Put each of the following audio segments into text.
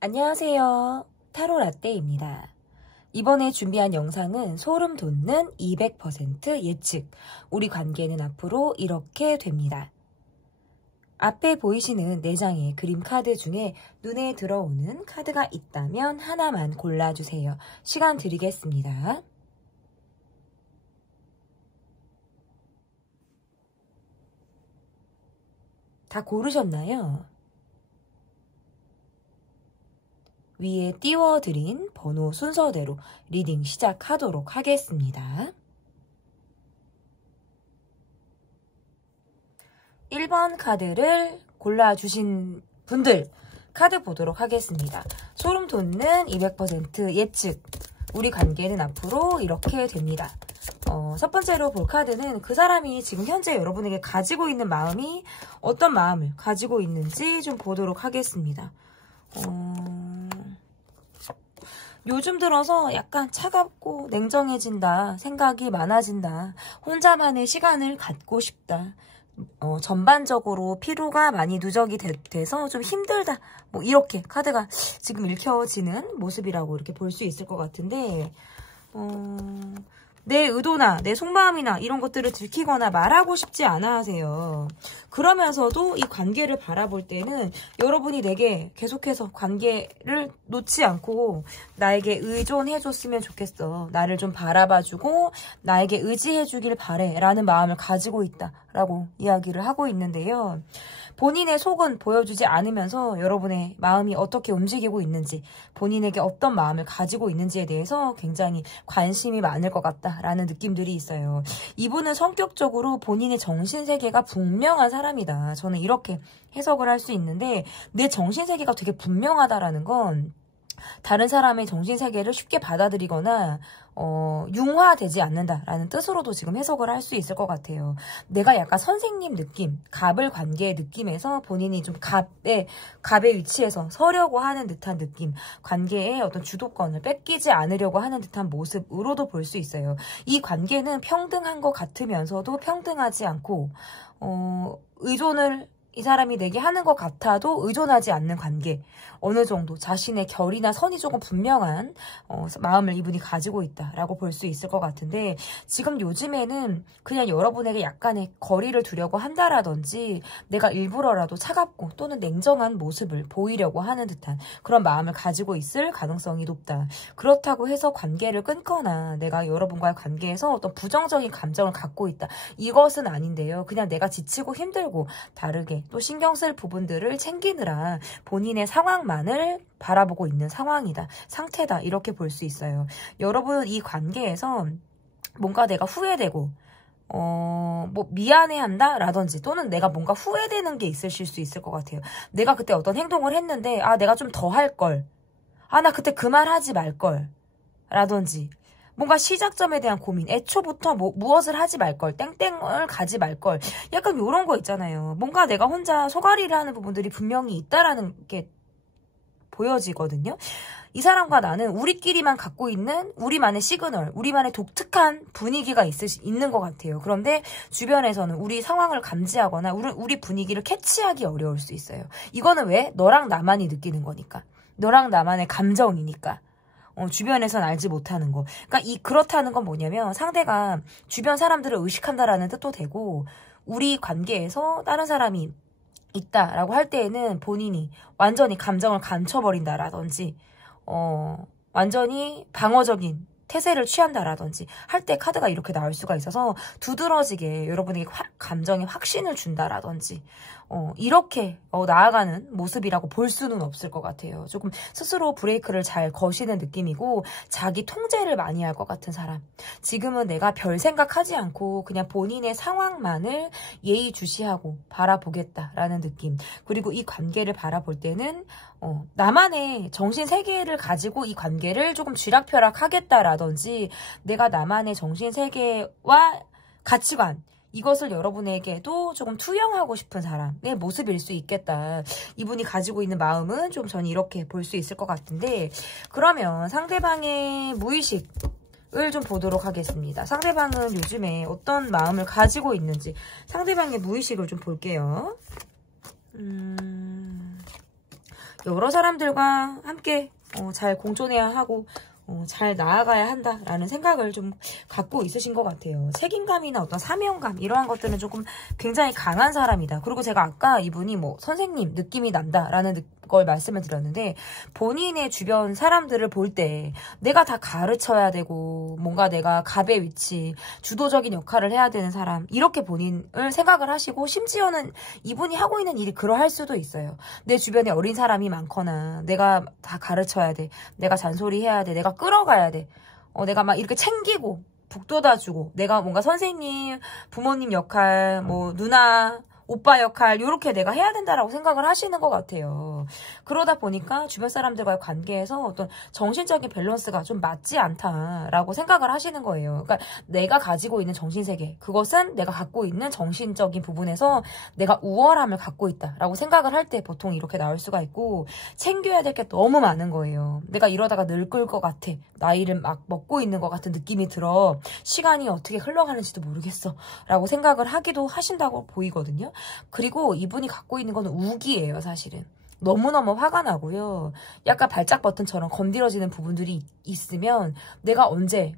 안녕하세요. 타로 라떼입니다. 이번에 준비한 영상은 소름 돋는 200% 예측. 우리 관계는 앞으로 이렇게 됩니다. 앞에 보이시는 4장의 그림 카드 중에 눈에 들어오는 카드가 있다면 하나만 골라주세요. 시간 드리겠습니다. 다 고르셨나요? 위에 띄워드린 번호 순서대로 리딩 시작하도록 하겠습니다. 1번 카드를 골라주신 분들 카드 보도록 하겠습니다. 소름 돋는 200% 예측. 우리 관계는 앞으로 이렇게 됩니다. 첫 번째로 볼 카드는 그 사람이 지금 현재 여러분에게 가지고 있는 마음이 어떤 마음을 가지고 있는지 좀 보도록 하겠습니다. 요즘 들어서 약간 차갑고 냉정해진다. 생각이 많아진다. 혼자만의 시간을 갖고 싶다. 전반적으로 피로가 많이 누적이 돼서 좀 힘들다. 뭐 이렇게 카드가 지금 읽혀지는 모습이라고 이렇게 볼 수 있을 것 같은데 내 의도나 내 속마음이나 이런 것들을 들키거나 말하고 싶지 않아 하세요. 그러면서도 이 관계를 바라볼 때는 여러분이 내게 계속해서 관계를 놓지 않고 나에게 의존해줬으면 좋겠어. 나를 좀 바라봐주고 나에게 의지해주길 바래 라는 마음을 가지고 있다라고 이야기를 하고 있는데요. 본인의 속은 보여주지 않으면서 여러분의 마음이 어떻게 움직이고 있는지, 본인에게 어떤 마음을 가지고 있는지에 대해서 굉장히 관심이 많을 것 같다라는 느낌들이 있어요. 이분은 성격적으로 본인의 정신세계가 분명한 사람이다. 저는 이렇게 해석을 할 수 있는데 내 정신세계가 되게 분명하다라는 건 다른 사람의 정신세계를 쉽게 받아들이거나 융화되지 않는다라는 뜻으로도 지금 해석을 할 수 있을 것 같아요. 내가 약간 선생님 느낌, 갑을 관계의 느낌에서 본인이 좀 갑의 위치에서 서려고 하는 듯한 느낌, 관계의 어떤 주도권을 뺏기지 않으려고 하는 듯한 모습으로도 볼 수 있어요. 이 관계는 평등한 것 같으면서도 평등하지 않고 의존을 이 사람이 내게 하는 것 같아도 의존하지 않는 관계. 어느 정도 자신의 결이나 선이 조금 분명한 마음을 이분이 가지고 있다라고 볼 수 있을 것 같은데 지금 요즘에는 그냥 여러분에게 약간의 거리를 두려고 한다라든지 내가 일부러라도 차갑고 또는 냉정한 모습을 보이려고 하는 듯한 그런 마음을 가지고 있을 가능성이 높다. 그렇다고 해서 관계를 끊거나 내가 여러분과의 관계에서 어떤 부정적인 감정을 갖고 있다. 이것은 아닌데요. 그냥 내가 지치고 힘들고 다르게 또 신경 쓸 부분들을 챙기느라 본인의 상황만을 바라보고 있는 상황이다. 상태다. 이렇게 볼 수 있어요. 여러분 이 관계에서 뭔가 내가 후회되고 뭐 미안해한다 라든지 또는 내가 뭔가 후회되는 게 있으실 수 있을 것 같아요. 내가 그때 어떤 행동을 했는데 내가 좀 더 할걸. 나 그때 그 말 하지 말걸. 라든지 뭔가 시작점에 대한 고민, 애초부터 무엇을 하지 말걸, 땡땡을 가지 말걸, 약간 이런 거 있잖아요. 뭔가 내가 혼자 소가리를 하는 부분들이 분명히 있다라는 게 보여지거든요. 이 사람과 나는 우리끼리만 갖고 있는 우리만의 시그널, 우리만의 독특한 분위기가 있는 것 같아요. 그런데 주변에서는 우리 상황을 감지하거나 우리 분위기를 캐치하기 어려울 수 있어요. 이거는 왜? 너랑 나만이 느끼는 거니까. 너랑 나만의 감정이니까. 주변에선 알지 못하는 거. 그러니까 그렇다는 건 뭐냐면 상대가 주변 사람들을 의식한다라는 뜻도 되고 우리 관계에서 다른 사람이 있다라고 할 때에는 본인이 완전히 감정을 감춰버린다라든지 완전히 방어적인 태세를 취한다라든지 할 때 카드가 이렇게 나올 수가 있어서 두드러지게 여러분에게 감정에 확신을 준다라든지 이렇게 나아가는 모습이라고 볼 수는 없을 것 같아요. 조금 스스로 브레이크를 잘 거시는 느낌이고 자기 통제를 많이 할 것 같은 사람. 지금은 내가 별 생각하지 않고 그냥 본인의 상황만을 예의주시하고 바라보겠다라는 느낌. 그리고 이 관계를 바라볼 때는 나만의 정신세계를 가지고 이 관계를 조금 쥐락펴락하겠다라든지 내가 나만의 정신세계와 가치관 이것을 여러분에게도 조금 투영하고 싶은 사람의 모습일 수 있겠다. 이분이 가지고 있는 마음은 좀 저는 이렇게 볼 수 있을 것 같은데 그러면 상대방의 무의식을 좀 보도록 하겠습니다. 상대방은 요즘에 어떤 마음을 가지고 있는지 상대방의 무의식을 좀 볼게요. 여러 사람들과 함께 잘 공존해야 하고 잘 나아가야 한다라는 생각을 좀 갖고 있으신 것 같아요. 책임감이나 어떤 사명감 이러한 것들은 조금 굉장히 강한 사람이다. 그리고 제가 아까 이분이 뭐 선생님 느낌이 난다라는 걸 말씀을 드렸는데 본인의 주변 사람들을 볼 때 내가 다 가르쳐야 되고 뭔가 내가 갑의 위치, 주도적인 역할을 해야 되는 사람 이렇게 본인을 생각을 하시고 심지어는 이분이 하고 있는 일이 그러할 수도 있어요. 내 주변에 어린 사람이 많거나 내가 다 가르쳐야 돼. 내가 잔소리해야 돼. 내가 끌어가야 돼. 내가 막 이렇게 챙기고 북돋아주고 내가 뭔가 선생님, 부모님 역할, 뭐 누나, 오빠 역할 이렇게 내가 해야 된다라고 생각을 하시는 것 같아요. 그러다 보니까 주변 사람들과의 관계에서 어떤 정신적인 밸런스가 좀 맞지 않다라고 생각을 하시는 거예요. 그러니까 내가 가지고 있는 정신세계 그것은 내가 갖고 있는 정신적인 부분에서 내가 우월함을 갖고 있다라고 생각을 할 때 보통 이렇게 나올 수가 있고 챙겨야 될 게 너무 많은 거예요. 내가 이러다가 늙을 것 같아. 나이를 막 먹고 있는 것 같은 느낌이 들어. 시간이 어떻게 흘러가는지도 모르겠어 라고 생각을 하기도 하신다고 보이거든요. 그리고 이분이 갖고 있는 건 우기예요, 사실은. 너무너무 화가 나고요. 약간 발작 버튼처럼 건드려지는 부분들이 있으면 내가 언제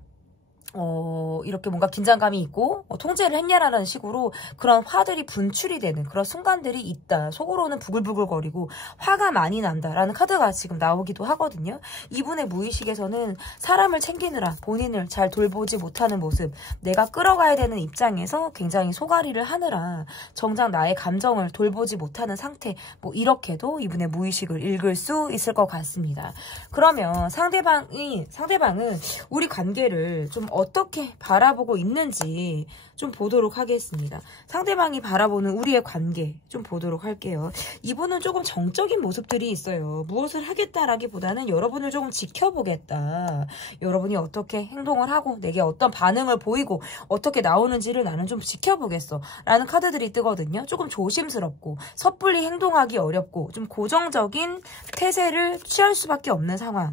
이렇게 뭔가 긴장감이 있고 통제를 했냐라는 식으로 그런 화들이 분출이 되는 그런 순간들이 있다. 속으로는 부글부글거리고 화가 많이 난다라는 카드가 지금 나오기도 하거든요. 이분의 무의식에서는 사람을 챙기느라 본인을 잘 돌보지 못하는 모습, 내가 끌어가야 되는 입장에서 굉장히 소가리를 하느라 정작 나의 감정을 돌보지 못하는 상태, 뭐 이렇게도 이분의 무의식을 읽을 수 있을 것 같습니다. 그러면 상대방은 우리 관계를 좀 어떻게 바라보고 있는지 좀 보도록 하겠습니다. 상대방이 바라보는 우리의 관계 좀 보도록 할게요. 이분은 조금 정적인 모습들이 있어요. 무엇을 하겠다라기보다는 여러분을 조금 지켜보겠다. 여러분이 어떻게 행동을 하고 내게 어떤 반응을 보이고 어떻게 나오는지를 나는 좀 지켜보겠어 라는 카드들이 뜨거든요. 조금 조심스럽고 섣불리 행동하기 어렵고 좀 고정적인 태세를 취할 수밖에 없는 상황.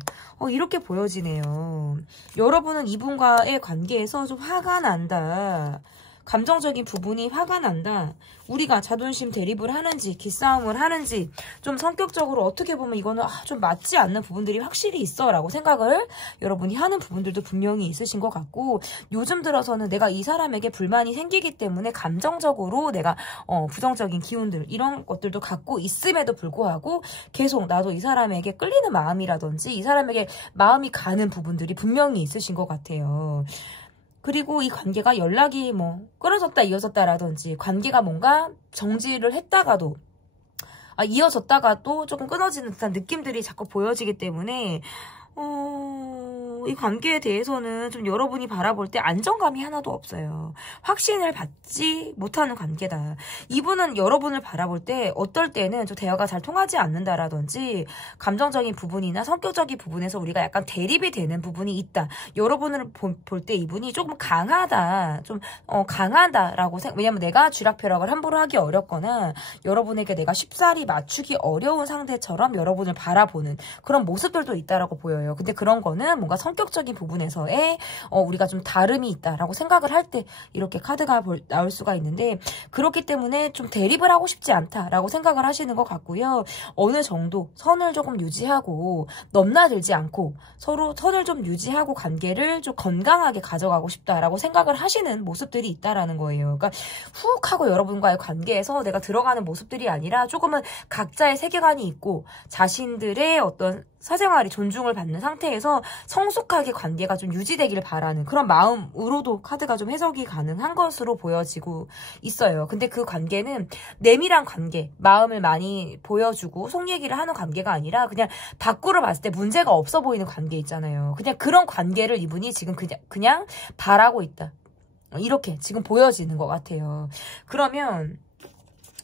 이렇게 보여지네요. 여러분은 이분과의 관계에서 좀 화가 난다. 감정적인 부분이 화가 난다. 우리가 자존심 대립을 하는지 기싸움을 하는지 좀 성격적으로 어떻게 보면 이거는 좀 맞지 않는 부분들이 확실히 있어 라고 생각을 여러분이 하는 부분들도 분명히 있으신 것 같고 요즘 들어서는 내가 이 사람에게 불만이 생기기 때문에 감정적으로 내가 부정적인 기운들 이런 것들도 갖고 있음에도 불구하고 계속 나도 이 사람에게 끌리는 마음이라든지 이 사람에게 마음이 가는 부분들이 분명히 있으신 것 같아요. 그리고 이 관계가 연락이 뭐 끊어졌다 이어졌다라든지 관계가 뭔가 정지를 했다가도 이어졌다가 또 조금 끊어지는 듯한 느낌들이 자꾸 보여지기 때문에 이 관계에 대해서는 좀 여러분이 바라볼 때 안정감이 하나도 없어요. 확신을 받지 못하는 관계다. 이분은 여러분을 바라볼 때 어떨 때는 좀 대화가 잘 통하지 않는다라든지 감정적인 부분이나 성격적인 부분에서 우리가 약간 대립이 되는 부분이 있다. 여러분을 볼 때 이분이 조금 강하다. 좀 강하다라고 왜냐면 내가 쥐락펴락을 함부로 하기 어렵거나 여러분에게 내가 쉽사리 맞추기 어려운 상대처럼 여러분을 바라보는 그런 모습들도 있다라고 보여요. 근데 그런 거는 뭔가 성격적인 부분에서의 우리가 좀 다름이 있다라고 생각을 할 때 이렇게 카드가 나올 수가 있는데 그렇기 때문에 좀 대립을 하고 싶지 않다라고 생각을 하시는 것 같고요. 어느 정도 선을 조금 유지하고 넘나들지 않고 서로 선을 좀 유지하고 관계를 좀 건강하게 가져가고 싶다라고 생각을 하시는 모습들이 있다라는 거예요. 그러니까 훅 하고 여러분과의 관계에서 내가 들어가는 모습들이 아니라 조금은 각자의 세계관이 있고 자신들의 어떤 사생활이 존중을 받는 상태에서 성숙하게 관계가 좀 유지되기를 바라는 그런 마음으로도 카드가 좀 해석이 가능한 것으로 보여지고 있어요. 근데 그 관계는 내밀한 관계, 마음을 많이 보여주고 속 얘기를 하는 관계가 아니라 그냥 밖으로 봤을 때 문제가 없어 보이는 관계 있잖아요. 그냥 그런 관계를 이분이 지금 그냥 바라고 있다. 이렇게 지금 보여지는 것 같아요. 그러면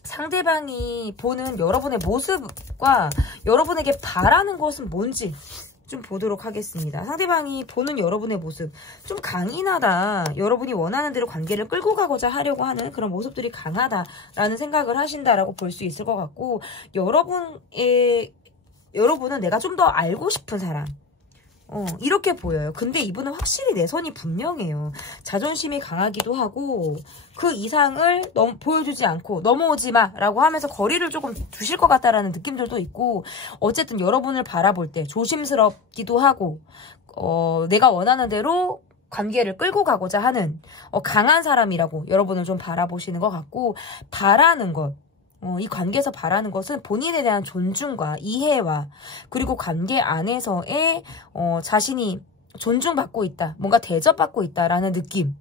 상대방이 보는 여러분의 모습과 여러분에게 바라는 것은 뭔지 좀 보도록 하겠습니다. 상대방이 보는 여러분의 모습 좀 강인하다. 여러분이 원하는 대로 관계를 끌고 가고자 하려고 하는 그런 모습들이 강하다라는 생각을 하신다라고 볼 수 있을 것 같고 여러분은 내가 좀 더 알고 싶은 사람 이렇게 보여요. 근데 이분은 확실히 내선이 분명해요. 자존심이 강하기도 하고 그 이상을 보여주지 않고 넘어오지 마 라고 하면서 거리를 조금 두실 것 같다라는 느낌들도 있고, 어쨌든 여러분을 바라볼 때 조심스럽기도 하고 내가 원하는 대로 관계를 끌고 가고자 하는 강한 사람이라고 여러분을 좀 바라보시는 것 같고, 바라는 것, 이 관계에서 바라는 것은 본인에 대한 존중과 이해와, 그리고 관계 안에서의 자신이 존중받고 있다, 뭔가 대접받고 있다라는 느낌,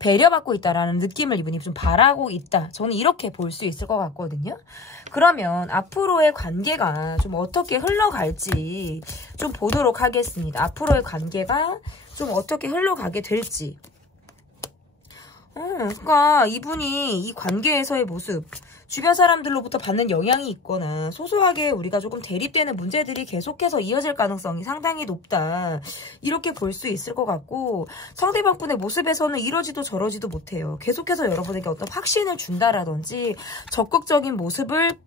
배려받고 있다라는 느낌을 이분이 좀 바라고 있다. 저는 이렇게 볼 수 있을 것 같거든요. 그러면 앞으로의 관계가 좀 어떻게 흘러갈지 좀 보도록 하겠습니다. 앞으로의 관계가 좀 어떻게 흘러가게 될지. 그러니까 이분이 이 관계에서의 모습, 주변 사람들로부터 받는 영향이 있거나 소소하게 우리가 조금 대립되는 문제들이 계속해서 이어질 가능성이 상당히 높다. 이렇게 볼 수 있을 것 같고, 상대방분의 모습에서는 이러지도 저러지도 못해요. 계속해서 여러분에게 어떤 확신을 준다라든지 적극적인 모습을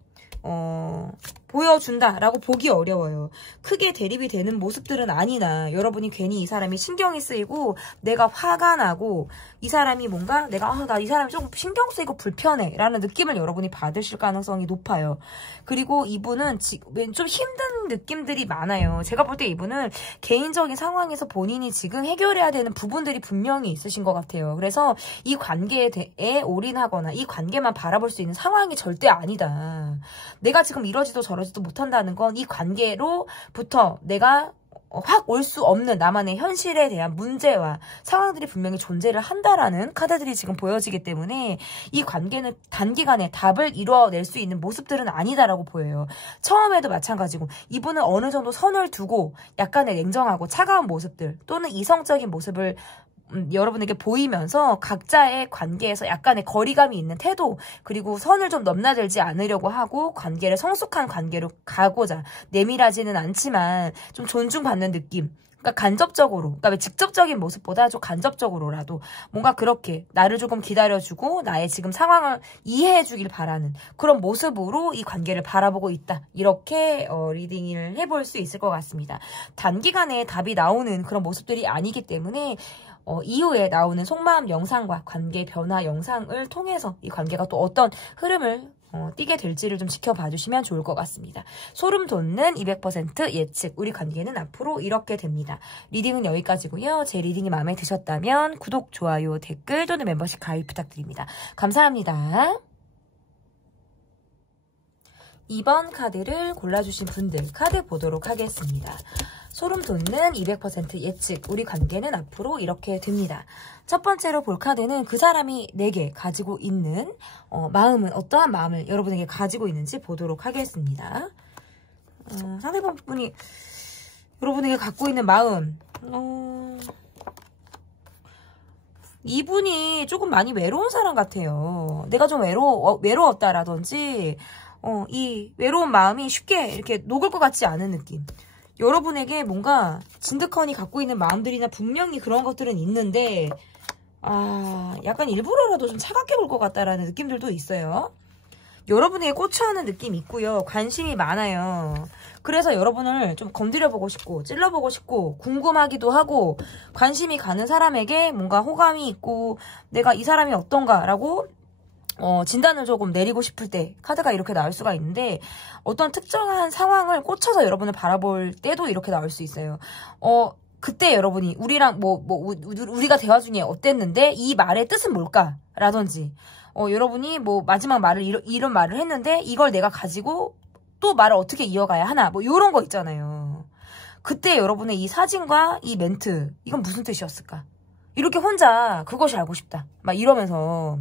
보여준다라고 보기 어려워요. 크게 대립이 되는 모습들은 아니나 여러분이 괜히 이 사람이 신경이 쓰이고 내가 화가 나고 이 사람이 뭔가 나 이 사람이 조금 신경 쓰이고 불편해 라는 느낌을 여러분이 받으실 가능성이 높아요. 그리고 이분은 좀 힘든 느낌들이 많아요. 제가 볼 때 이분은 개인적인 상황에서 본인이 지금 해결해야 되는 부분들이 분명히 있으신 것 같아요. 그래서 이 관계에 올인하거나 이 관계만 바라볼 수 있는 상황이 절대 아니다. 내가 지금 이러지도 저러지도 못한다는 건 이 관계로부터 내가 확 올 수 없는 나만의 현실에 대한 문제와 상황들이 분명히 존재를 한다라는 카드들이 지금 보여지기 때문에 이 관계는 단기간에 답을 이뤄낼 수 있는 모습들은 아니다라고 보여요. 처음에도 마찬가지고 이분은 어느 정도 선을 두고 약간의 냉정하고 차가운 모습들 또는 이성적인 모습을 여러분에게 보이면서 각자의 관계에서 약간의 거리감이 있는 태도, 그리고 선을 좀 넘나들지 않으려고 하고 관계를 성숙한 관계로 가고자, 내밀하지는 않지만 좀 존중받는 느낌, 그러니까 간접적으로, 그러니까 왜 직접적인 모습보다 좀 간접적으로라도 뭔가 그렇게 나를 조금 기다려주고 나의 지금 상황을 이해해주길 바라는 그런 모습으로 이 관계를 바라보고 있다. 이렇게 리딩을 해볼 수 있을 것 같습니다. 단기간에 답이 나오는 그런 모습들이 아니기 때문에 이후에 나오는 속마음 영상과 관계 변화 영상을 통해서 이 관계가 또 어떤 흐름을 띠게 될지를 좀 지켜봐 주시면 좋을 것 같습니다. 소름 돋는 200% 예측, 우리 관계는 앞으로 이렇게 됩니다. 리딩은 여기까지고요. 제 리딩이 마음에 드셨다면 구독, 좋아요, 댓글 또는 멤버십 가입 부탁드립니다. 감사합니다. 2번 카드를 골라주신 분들 카드 보도록 하겠습니다. 소름 돋는 200% 예측, 우리 관계는 앞으로 이렇게 됩니다. 첫 번째로 볼 카드는 그 사람이 내게 가지고 있는 마음은 어떠한 마음을 여러분에게 가지고 있는지 보도록 하겠습니다. 상대방 분이 여러분에게 갖고 있는 마음, 이분이 조금 많이 외로운 사람 같아요. 내가 좀 외로웠다라든지 이 외로운 마음이 쉽게 이렇게 녹을 것 같지 않은 느낌. 여러분에게 뭔가 진득하니 갖고 있는 마음들이나 분명히 그런 것들은 있는데 약간 일부러라도 좀 차갑게 볼 것 같다라는 느낌들도 있어요. 여러분에게 꽂혀하는 느낌이 있고요. 관심이 많아요. 그래서 여러분을 좀 건드려보고 싶고 찔러보고 싶고 궁금하기도 하고 관심이 가는 사람에게 뭔가 호감이 있고 내가 이 사람이 어떤가라고 진단을 조금 내리고 싶을 때 카드가 이렇게 나올 수가 있는데, 어떤 특정한 상황을 꽂혀서 여러분을 바라볼 때도 이렇게 나올 수 있어요. 그때 여러분이 우리랑 우리가 대화 중에 어땠는데 이 말의 뜻은 뭘까? 라든지 여러분이 마지막 말을 이런 말을 했는데 이걸 내가 가지고 또 말을 어떻게 이어가야 하나? 이런 거 있잖아요. 그때 여러분의 이 사진과 이 멘트, 이건 무슨 뜻이었을까? 이렇게 혼자 그것이 알고 싶다. 막 이러면서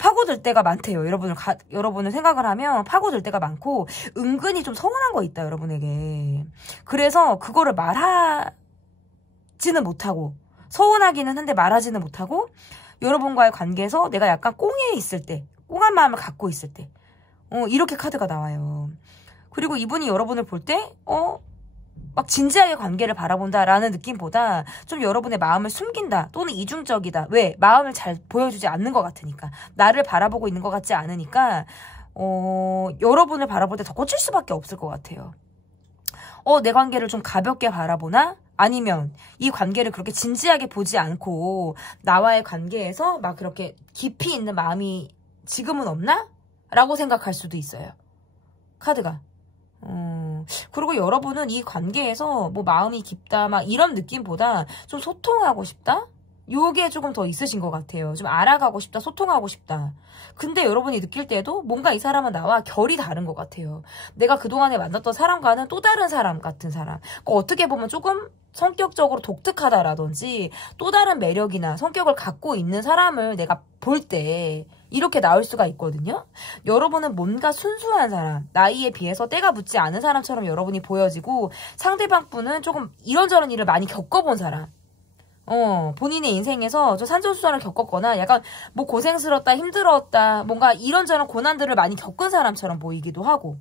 파고들 때가 많대요. 여러분을 생각을 하면 파고들 때가 많고 은근히 좀 서운한 거 있다, 여러분에게. 그래서 그거를 말하지는 못하고, 서운하기는 한데 말하지는 못하고, 여러분과의 관계에서 내가 약간 꽁에 있을 때, 꽁한 마음을 갖고 있을 때 이렇게 카드가 나와요. 그리고 이분이 여러분을 볼 때 막 진지하게 관계를 바라본다라는 느낌보다 좀 여러분의 마음을 숨긴다 또는 이중적이다. 왜? 마음을 잘 보여주지 않는 것 같으니까, 나를 바라보고 있는 것 같지 않으니까 여러분을 바라볼 때 더 꽂힐 수밖에 없을 것 같아요. 내 관계를 좀 가볍게 바라보나? 아니면 이 관계를 그렇게 진지하게 보지 않고 나와의 관계에서 막 그렇게 깊이 있는 마음이 지금은 없나? 라고 생각할 수도 있어요. 카드가. 그리고 여러분은 이 관계에서 뭐 마음이 깊다 막 이런 느낌보다 좀 소통하고 싶다? 요게 조금 더 있으신 것 같아요. 좀 알아가고 싶다, 소통하고 싶다. 근데 여러분이 느낄 때도 뭔가 이 사람은 나와 결이 다른 것 같아요. 내가 그동안에 만났던 사람과는 또 다른 사람 같은 사람. 어떻게 보면 조금 성격적으로 독특하다라든지 또 다른 매력이나 성격을 갖고 있는 사람을 내가 볼 때 이렇게 나올 수가 있거든요. 여러분은 뭔가 순수한 사람, 나이에 비해서 때가 묻지 않은 사람처럼 여러분이 보여지고 상대방 분은 조금 이런저런 일을 많이 겪어본 사람. 본인의 인생에서 저 산전수전을 겪었거나 약간 뭐 고생스럽다, 힘들었다, 뭔가 이런저런 고난들을 많이 겪은 사람처럼 보이기도 하고,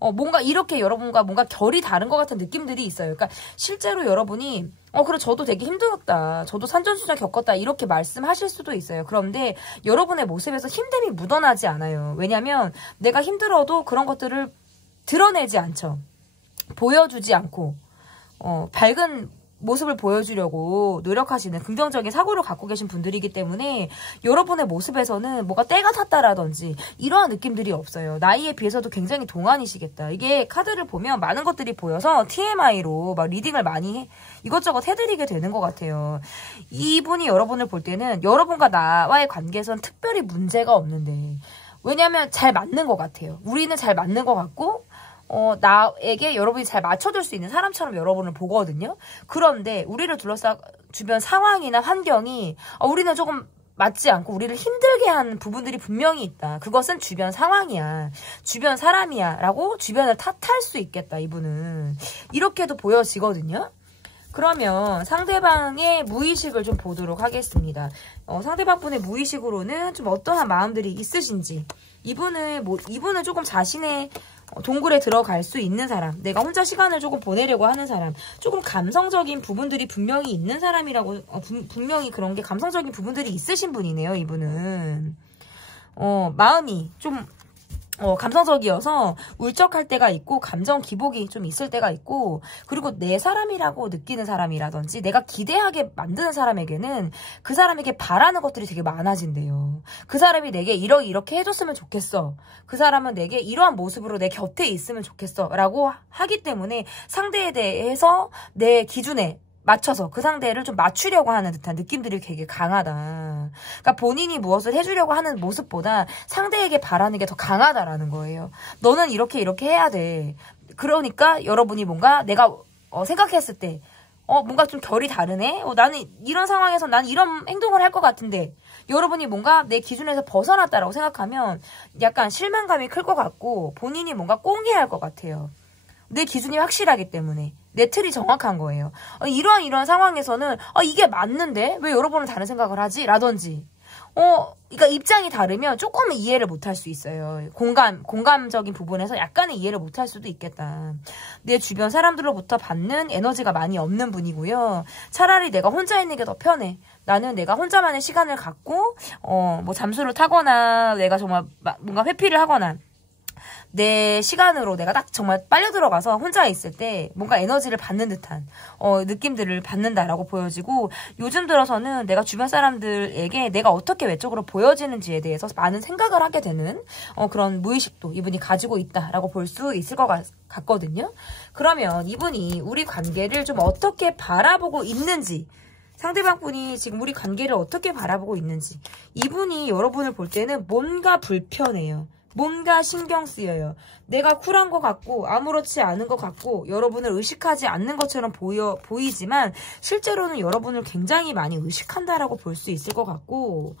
뭔가 이렇게 여러분과 뭔가 결이 다른 것 같은 느낌들이 있어요. 그러니까 실제로 여러분이, 그래, 저도 되게 힘들었다, 저도 산전수전 겪었다, 이렇게 말씀하실 수도 있어요. 그런데 여러분의 모습에서 힘듦이 묻어나지 않아요. 왜냐면 내가 힘들어도 그런 것들을 드러내지 않죠. 보여주지 않고, 밝은 모습을 보여주려고 노력하시는 긍정적인 사고를 갖고 계신 분들이기 때문에 여러분의 모습에서는 뭐가 때가 탔다라든지 이러한 느낌들이 없어요. 나이에 비해서도 굉장히 동안이시겠다. 이게 카드를 보면 많은 것들이 보여서 TMI로 막 리딩을 많이 이것저것 해드리게 되는 것 같아요. 이분이 여러분을 볼 때는 여러분과 나와의 관계에선 특별히 문제가 없는데, 왜냐하면 잘 맞는 것 같아요. 우리는 잘 맞는 것 같고 나에게 여러분이 잘 맞춰줄 수 있는 사람처럼 여러분을 보거든요. 그런데 우리를 둘러싼 주변 상황이나 환경이 우리는 조금 맞지 않고 우리를 힘들게 하는 부분들이 분명히 있다. 그것은 주변 상황이야, 주변 사람이야 라고 주변을 탓할 수 있겠다. 이분은 이렇게도 보여지거든요. 그러면 상대방의 무의식을 좀 보도록 하겠습니다. 상대방 분의 무의식으로는 좀 어떠한 마음들이 있으신지, 이분은 조금 자신의 동굴에 들어갈 수 있는 사람, 내가 혼자 시간을 조금 보내려고 하는 사람, 조금 감성적인 부분들이 분명히 있는 사람이라고, 분명히 그런 게 감성적인 부분들이 있으신 분이네요. 이분은 마음이 좀 감성적이어서 울적할 때가 있고 감정 기복이 좀 있을 때가 있고, 그리고 내 사람이라고 느끼는 사람이라든지 내가 기대하게 만드는 사람에게는 그 사람에게 바라는 것들이 되게 많아진대요. 그 사람이 내게 이렇게 해줬으면 좋겠어, 그 사람은 내게 이러한 모습으로 내 곁에 있으면 좋겠어 라고 하기 때문에 상대에 대해서 내 기준에 맞춰서 그 상대를 좀 맞추려고 하는 듯한 느낌들이 되게 강하다. 그러니까 본인이 무엇을 해주려고 하는 모습보다 상대에게 바라는 게 더 강하다라는 거예요. 너는 이렇게 해야 돼. 그러니까 여러분이 뭔가 내가 생각했을 때 뭔가 좀 결이 다르네? 나는 이런 상황에서 난 이런 행동을 할 것 같은데 여러분이 뭔가 내 기준에서 벗어났다라고 생각하면 약간 실망감이 클 것 같고 본인이 뭔가 꽁해할 것 같아요. 내 기준이 확실하기 때문에 내 틀이 정확한 거예요. 이러한 상황에서는 이게 맞는데 왜 여러분은 다른 생각을 하지? 라든지 그러니까 입장이 다르면 조금 이해를 못할 수 있어요. 공감적인 부분에서 약간의 이해를 못할 수도 있겠다. 내 주변 사람들로부터 받는 에너지가 많이 없는 분이고요. 차라리 내가 혼자 있는 게 더 편해. 나는 내가 혼자만의 시간을 갖고 뭐 잠수를 타거나 내가 정말 뭔가 회피를 하거나 내 시간으로 내가 딱 정말 빨려 들어가서 혼자 있을 때 뭔가 에너지를 받는 듯한 느낌들을 받는다라고 보여지고, 요즘 들어서는 내가 주변 사람들에게 내가 어떻게 외적으로 보여지는지에 대해서 많은 생각을 하게 되는 그런 무의식도 이분이 가지고 있다라고 볼 수 있을 것 같거든요. 그러면 이분이 우리 관계를 좀 어떻게 바라보고 있는지, 상대방 분이 지금 우리 관계를 어떻게 바라보고 있는지, 이분이 여러분을 볼 때는 뭔가 불편해요. 뭔가 신경 쓰여요. 내가 쿨한 것 같고 아무렇지 않은 것 같고 여러분을 의식하지 않는 것처럼 보이지만 실제로는 여러분을 굉장히 많이 의식한다라고 볼 수 있을 것 같고,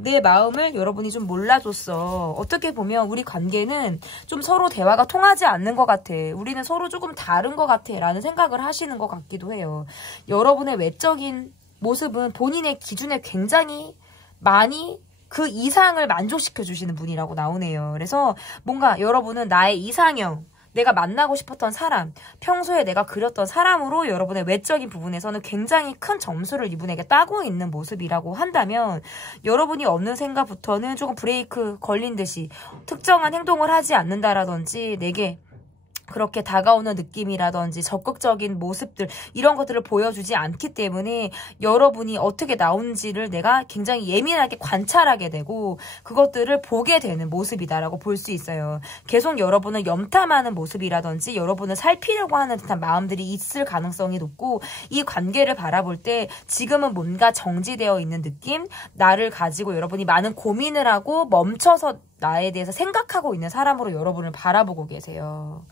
내 마음을 여러분이 좀 몰라줬어. 어떻게 보면 우리 관계는 좀 서로 대화가 통하지 않는 것 같아. 우리는 서로 조금 다른 것 같아 라는 생각을 하시는 것 같기도 해요. 여러분의 외적인 모습은 본인의 기준에 굉장히 많이 그 이상을 만족시켜 주시는 분이라고 나오네요. 그래서 뭔가 여러분은 나의 이상형, 내가 만나고 싶었던 사람, 평소에 내가 그렸던 사람으로 여러분의 외적인 부분에서는 굉장히 큰 점수를 이분에게 따고 있는 모습이라고 한다면, 여러분이 없는 생각부터는 조금 브레이크 걸린 듯이 특정한 행동을 하지 않는다라든지 내게 그렇게 다가오는 느낌이라든지 적극적인 모습들 이런 것들을 보여주지 않기 때문에 여러분이 어떻게 나오는지를 내가 굉장히 예민하게 관찰하게 되고 그것들을 보게 되는 모습이다라고 볼 수 있어요. 계속 여러분을 염탐하는 모습이라든지 여러분을 살피려고 하는 듯한 마음들이 있을 가능성이 높고 이 관계를 바라볼 때 지금은 뭔가 정지되어 있는 느낌, 나를 가지고 여러분이 많은 고민을 하고 멈춰서 나에 대해서 생각하고 있는 사람으로 여러분을 바라보고 계세요.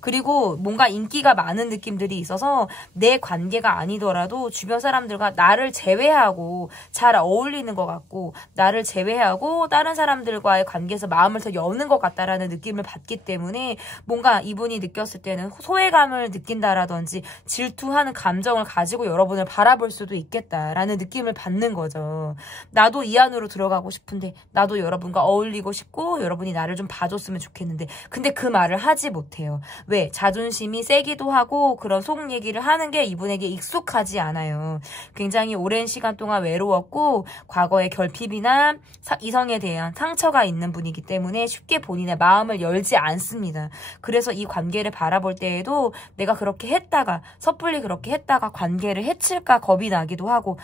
그리고 뭔가 인기가 많은 느낌들이 있어서 내 관계가 아니더라도 주변 사람들과 나를 제외하고 잘 어울리는 것 같고 나를 제외하고 다른 사람들과의 관계에서 마음을 더 여는 것 같다라는 느낌을 받기 때문에 뭔가 이분이 느꼈을 때는 소외감을 느낀다라든지 질투하는 감정을 가지고 여러분을 바라볼 수도 있겠다라는 느낌을 받는 거죠. 나도 이 안으로 들어가고 싶은데 나도 여러분과 어울리고 싶고 여러분이 나를 좀 봐줬으면 좋겠는데 근데 그 말을 하지 못해요. 왜? 자존심이 세기도 하고 그런 속 얘기를 하는 게 이분에게 익숙하지 않아요. 굉장히 오랜 시간 동안 외로웠고 과거의 결핍이나 이성에 대한 상처가 있는 분이기 때문에 쉽게 본인의 마음을 열지 않습니다. 그래서 이 관계를 바라볼 때에도 내가 그렇게 했다가 섣불리 그렇게 했다가 관계를 해칠까 겁이 나기도 하고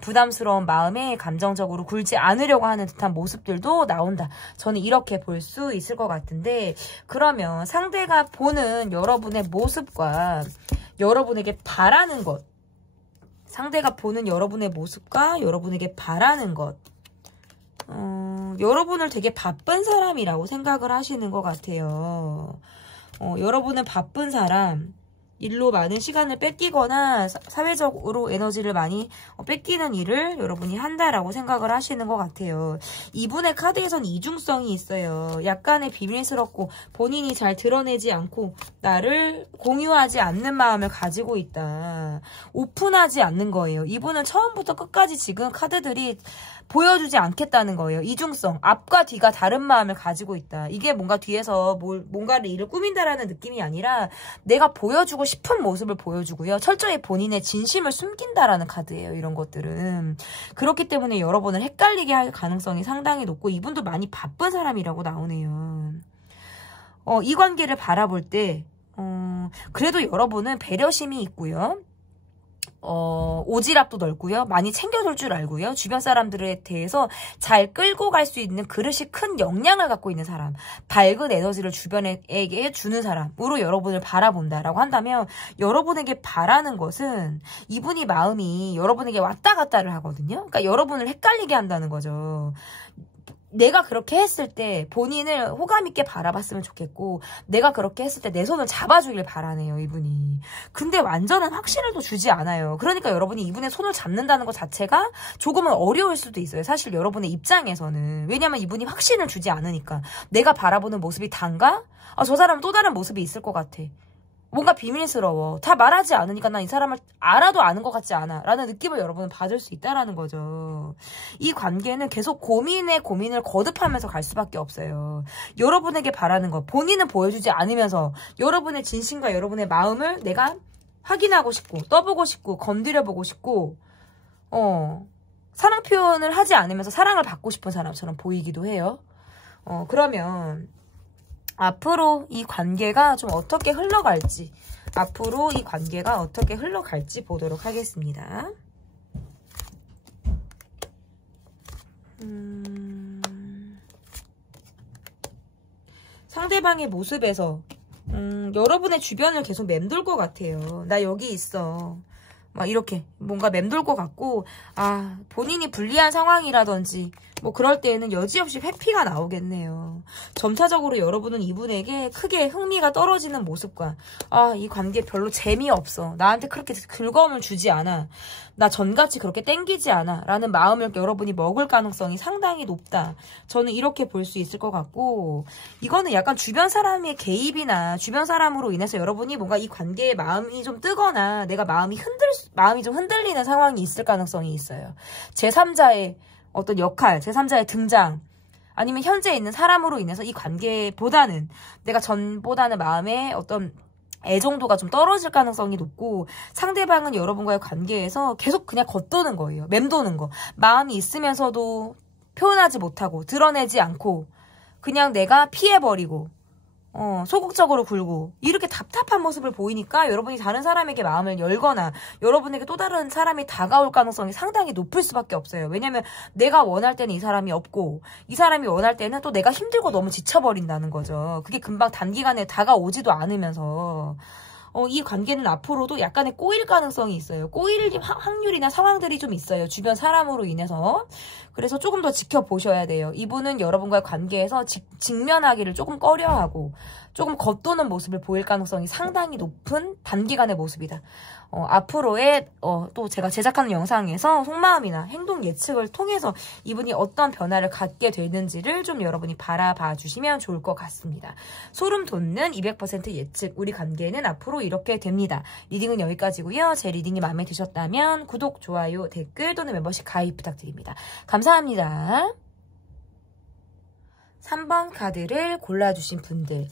부담스러운 마음에 감정적으로 굴지 않으려고 하는 듯한 모습들도 나온다. 저는 이렇게 볼 수 있을 것 같은데 그러면 상대가 보는 여러분의 모습과 여러분에게 바라는 것 상대가 보는 여러분의 모습과 여러분에게 바라는 것 여러분을 되게 바쁜 사람이라고 생각을 하시는 것 같아요. 여러분은 바쁜 사람 일로 많은 시간을 뺏기거나 사회적으로 에너지를 많이 뺏기는 일을 여러분이 한다라고 생각을 하시는 것 같아요. 이분의 카드에선 이중성이 있어요. 약간의 비밀스럽고 본인이 잘 드러내지 않고 나를 공유하지 않는 마음을 가지고 있다. 오픈하지 않는 거예요. 이분은 처음부터 끝까지 지금 카드들이 보여주지 않겠다는 거예요. 이중성, 앞과 뒤가 다른 마음을 가지고 있다. 이게 뭔가 뒤에서 뭔가를 일을 꾸민다라는 느낌이 아니라 내가 보여주고 싶은 모습을 보여주고요. 철저히 본인의 진심을 숨긴다라는 카드예요. 이런 것들은. 그렇기 때문에 여러분을 헷갈리게 할 가능성이 상당히 높고 이분도 많이 바쁜 사람이라고 나오네요. 이 관계를 바라볼 때 그래도 여러분은 배려심이 있고요. 오지랖도 넓고요. 많이 챙겨줄 줄 알고요. 주변 사람들에 대해서 잘 끌고 갈 수 있는 그릇이 큰 역량을 갖고 있는 사람. 밝은 에너지를 주변에게 주는 사람으로 여러분을 바라본다라고 한다면 여러분에게 바라는 것은 이분이 마음이 여러분에게 왔다 갔다를 하거든요. 그러니까 여러분을 헷갈리게 한다는 거죠. 내가 그렇게 했을 때 본인을 호감 있게 바라봤으면 좋겠고 내가 그렇게 했을 때 내 손을 잡아주길 바라네요. 이분이. 근데 완전한 확신을 또 주지 않아요. 그러니까 여러분이 이분의 손을 잡는다는 것 자체가 조금은 어려울 수도 있어요. 사실 여러분의 입장에서는. 왜냐면 이분이 확신을 주지 않으니까. 내가 바라보는 모습이 단가? 저 사람은 또 다른 모습이 있을 것 같아. 뭔가 비밀스러워. 다 말하지 않으니까 난 이 사람을 알아도 아는 것 같지 않아. 라는 느낌을 여러분은 받을 수 있다라는 거죠. 이 관계는 계속 고민에 고민을 거듭하면서 갈 수밖에 없어요. 여러분에게 바라는 것. 본인은 보여주지 않으면서 여러분의 진심과 여러분의 마음을 내가 확인하고 싶고 떠보고 싶고 건드려보고 싶고 사랑 표현을 하지 않으면서 사랑을 받고 싶은 사람처럼 보이기도 해요. 그러면 앞으로 이 관계가 좀 어떻게 흘러갈지 보도록 하겠습니다. 상대방의 모습에서 여러분의 주변을 계속 맴돌 것 같아요. 나 여기 있어. 막 이렇게 뭔가 맴돌 것 같고 본인이 불리한 상황이라든지 뭐 그럴 때에는 여지없이 회피가 나오겠네요. 점차적으로 여러분은 이분에게 크게 흥미가 떨어지는 모습과 이 관계 별로 재미없어. 나한테 그렇게 즐거움을 주지 않아. 나 전같이 그렇게 땡기지 않아. 라는 마음을 여러분이 먹을 가능성이 상당히 높다. 저는 이렇게 볼 수 있을 것 같고 이거는 약간 주변 사람의 개입이나 주변 사람으로 인해서 여러분이 뭔가 이 관계에 마음이 좀 뜨거나 내가 마음이 좀 흔들리는 상황이 있을 가능성이 있어요. 제3자의 어떤 역할, 제3자의 등장 아니면 현재 있는 사람으로 인해서 이 관계보다는 내가 전보다는 마음의 어떤 애정도가 좀 떨어질 가능성이 높고 상대방은 여러분과의 관계에서 계속 그냥 겉도는 거예요. 맴도는 거. 마음이 있으면서도 표현하지 못하고 드러내지 않고 그냥 내가 피해버리고 소극적으로 굴고 이렇게 답답한 모습을 보이니까 여러분이 다른 사람에게 마음을 열거나 여러분에게 또 다른 사람이 다가올 가능성이 상당히 높을 수밖에 없어요. 왜냐면 내가 원할 때는 이 사람이 없고 이 사람이 원할 때는 또 내가 힘들고 너무 지쳐버린다는 거죠. 그게 금방 단기간에 다가오지도 않으면서 이 관계는 앞으로도 약간의 꼬일 가능성이 있어요. 꼬일 확률이나 상황들이 좀 있어요. 주변 사람으로 인해서. 그래서 조금 더 지켜보셔야 돼요. 이분은 여러분과의 관계에서 직면하기를 조금 꺼려하고 조금 겉도는 모습을 보일 가능성이 상당히 높은 단기간의 모습이다. 앞으로의 또 제가 제작하는 영상에서 속마음이나 행동 예측을 통해서 이분이 어떤 변화를 갖게 되는지를 좀 여러분이 바라봐 주시면 좋을 것 같습니다. 소름 돋는 200% 예측, 우리 관계는 앞으로 이렇게 됩니다. 리딩은 여기까지고요. 제 리딩이 마음에 드셨다면 구독, 좋아요, 댓글 또는 멤버십 가입 부탁드립니다. 감사합니다. 3번 카드를 골라주신 분들,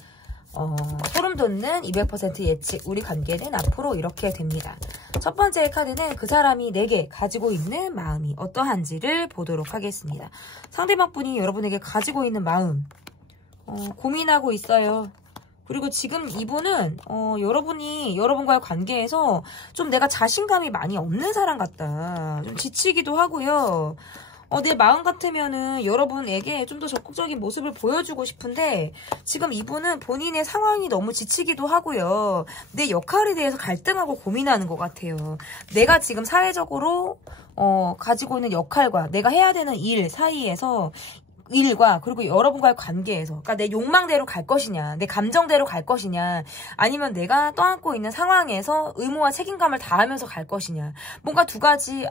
소름 돋는 200% 예측, 우리 관계는 앞으로 이렇게 됩니다. 첫 번째 카드는 그 사람이 내게 가지고 있는 마음이 어떠한지를 보도록 하겠습니다. 상대방 분이 여러분에게 가지고 있는 마음, 고민하고 있어요. 그리고 지금 이분은 여러분이 여러분과의 관계에서 좀 내가 자신감이 많이 없는 사람 같다. 좀 지치기도 하고요. 내 마음 같으면은 여러분에게 좀 더 적극적인 모습을 보여주고 싶은데 지금 이분은 본인의 상황이 너무 지치기도 하고요. 내 역할에 대해서 갈등하고 고민하는 것 같아요. 내가 지금 사회적으로 가지고 있는 역할과 내가 해야 되는 일 사이에서 일과 그리고 여러분과의 관계에서 그러니까 내 욕망대로 갈 것이냐 내 감정대로 갈 것이냐 아니면 내가 떠안고 있는 상황에서 의무와 책임감을 다하면서 갈 것이냐 뭔가 두 가지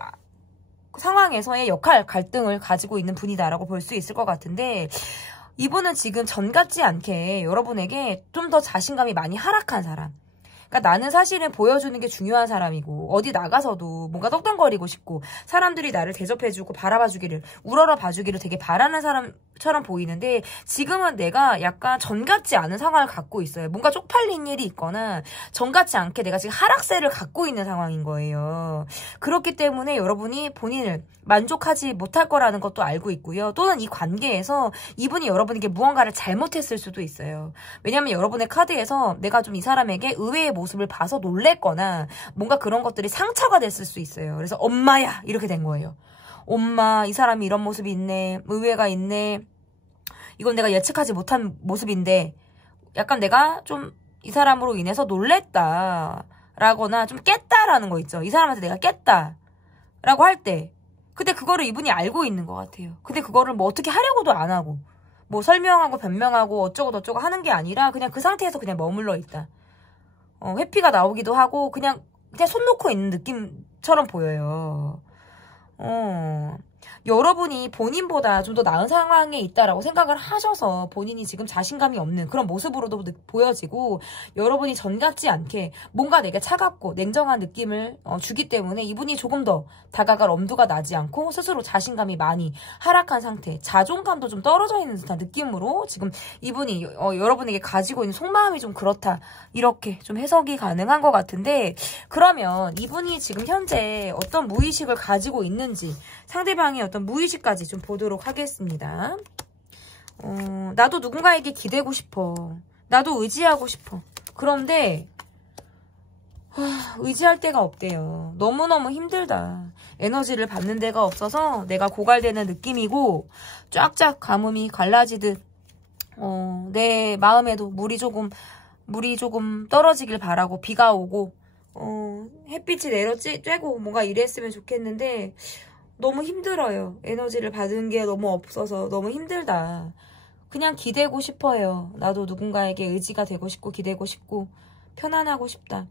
상황에서의 역할 갈등을 가지고 있는 분이다라고 볼 수 있을 것 같은데 이분은 지금 전 같지 않게 여러분에게 좀 더 자신감이 많이 하락한 사람. 그러니까 나는 사실은 보여주는 게 중요한 사람이고 어디 나가서도 뭔가 떡덩거리고 싶고 사람들이 나를 대접해주고 바라봐주기를 우러러봐주기를 되게 바라는 사람처럼 보이는데 지금은 내가 약간 전 같지 않은 상황을 갖고 있어요. 뭔가 쪽팔린 일이 있거나 전 같지 않게 내가 지금 하락세를 갖고 있는 상황인 거예요. 그렇기 때문에 여러분이 본인을 만족하지 못할 거라는 것도 알고 있고요. 또는 이 관계에서 이분이 여러분에게 무언가를 잘못했을 수도 있어요. 왜냐하면 여러분의 카드에서 내가 좀 이 사람에게 의외의 모습을 봐서 놀랬거나 뭔가 그런 것들이 상처가 됐을 수 있어요. 그래서 엄마야 이렇게 된 거예요. 엄마 이 사람이 이런 모습이 있네. 의외가 있네. 이건 내가 예측하지 못한 모습인데 약간 내가 좀 이 사람으로 인해서 놀랬다 라거나 좀 깼다라는 거 있죠. 이 사람한테 내가 깼다 라고 할 때 근데 그거를 이분이 알고 있는 것 같아요. 근데 그거를 뭐 어떻게 하려고도 안 하고 뭐 설명하고 변명하고 어쩌고 저쩌고 하는 게 아니라 그냥 그 상태에서 그냥 머물러 있다. 회피가 나오기도 하고 그냥 손 놓고 있는 느낌처럼 보여요. 여러분이 본인보다 좀 더 나은 상황에 있다라고 생각을 하셔서 본인이 지금 자신감이 없는 그런 모습으로도 보여지고 여러분이 전 같지 않게 뭔가 내게 차갑고 냉정한 느낌을 주기 때문에 이분이 조금 더 다가갈 엄두가 나지 않고 스스로 자신감이 많이 하락한 상태 자존감도 좀 떨어져 있는 듯한 느낌으로 지금 이분이 여러분에게 가지고 있는 속마음이 좀 그렇다 이렇게 좀 해석이 가능한 것 같은데 그러면 이분이 지금 현재 어떤 무의식을 가지고 있는지 상대방의 어떤 무의식까지 좀 보도록 하겠습니다. 나도 누군가에게 기대고 싶어. 나도 의지하고 싶어. 그런데 의지할 데가 없대요. 너무너무 힘들다. 에너지를 받는 데가 없어서 내가 고갈되는 느낌이고 쫙쫙 가뭄이 갈라지듯 내 마음에도 물이 조금 떨어지길 바라고 비가 오고 햇빛이 내려쬐고 뭔가 이랬으면 좋겠는데 너무 힘들어요. 에너지를 받은 게 너무 없어서 너무 힘들다. 그냥 기대고 싶어요. 나도 누군가에게 의지가 되고 싶고 기대고 싶고 편안하고 싶다.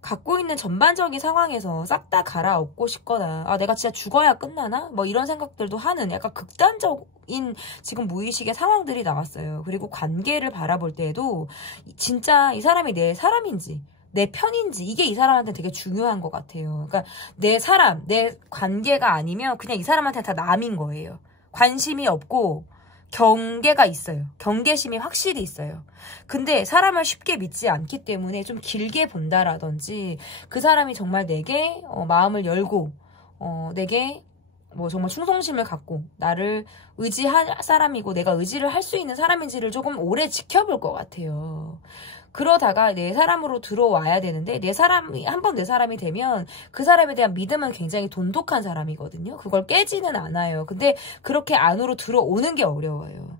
갖고 있는 전반적인 상황에서 싹 다 갈아엎고 싶거나 내가 진짜 죽어야 끝나나? 뭐 이런 생각들도 하는 약간 극단적인 지금 무의식의 상황들이 나왔어요. 그리고 관계를 바라볼 때에도 진짜 이 사람이 내 사람인지 내 편인지 이게 이 사람한테 되게 중요한 것 같아요. 그러니까 내 사람, 내 관계가 아니면 그냥 이 사람한테 다 남인 거예요. 관심이 없고 경계가 있어요. 경계심이 확실히 있어요. 근데 사람을 쉽게 믿지 않기 때문에 좀 길게 본다라든지 그 사람이 정말 내게 마음을 열고 내게 뭐 정말 충성심을 갖고 나를 의지할 사람이고 내가 의지를 할 수 있는 사람인지를 조금 오래 지켜볼 것 같아요. 그러다가 내 사람으로 들어와야 되는데 한번 내 사람이 되면 그 사람에 대한 믿음은 굉장히 돈독한 사람이거든요. 그걸 깨지는 않아요. 근데 그렇게 안으로 들어오는 게 어려워요.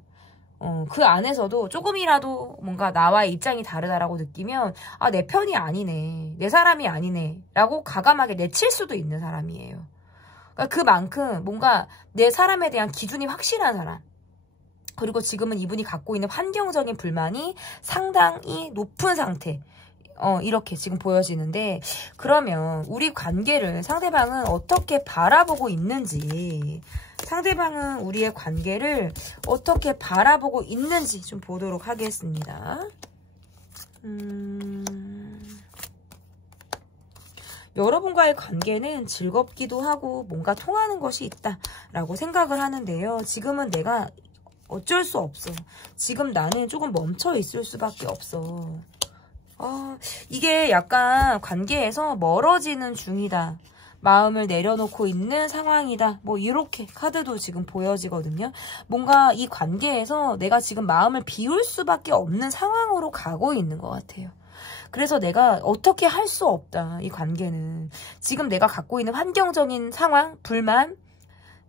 그 안에서도 조금이라도 뭔가 나와의 입장이 다르다라고 느끼면 아, 내 편이 아니네, 내 사람이 아니네 라고 과감하게 내칠 수도 있는 사람이에요. 그러니까 그만큼 뭔가 내 사람에 대한 기준이 확실한 사람, 그리고 지금은 이분이 갖고 있는 환경적인 불만이 상당히 높은 상태, 이렇게 지금 보여지는데, 그러면 우리 관계를 상대방은 어떻게 바라보고 있는지, 상대방은 우리의 관계를 어떻게 바라보고 있는지 좀 보도록 하겠습니다. 여러분과의 관계는 즐겁기도 하고 뭔가 통하는 것이 있다라고 생각을 하는데요. 지금은 내가 어쩔 수 없어. 지금 나는 조금 멈춰 있을 수밖에 없어. 이게 약간 관계에서 멀어지는 중이다, 마음을 내려놓고 있는 상황이다, 뭐 이렇게 카드도 지금 보여지거든요. 뭔가 이 관계에서 내가 지금 마음을 비울 수밖에 없는 상황으로 가고 있는 것 같아요. 그래서 내가 어떻게 할 수 없다, 이 관계는. 지금 내가 갖고 있는 환경적인 상황, 불만,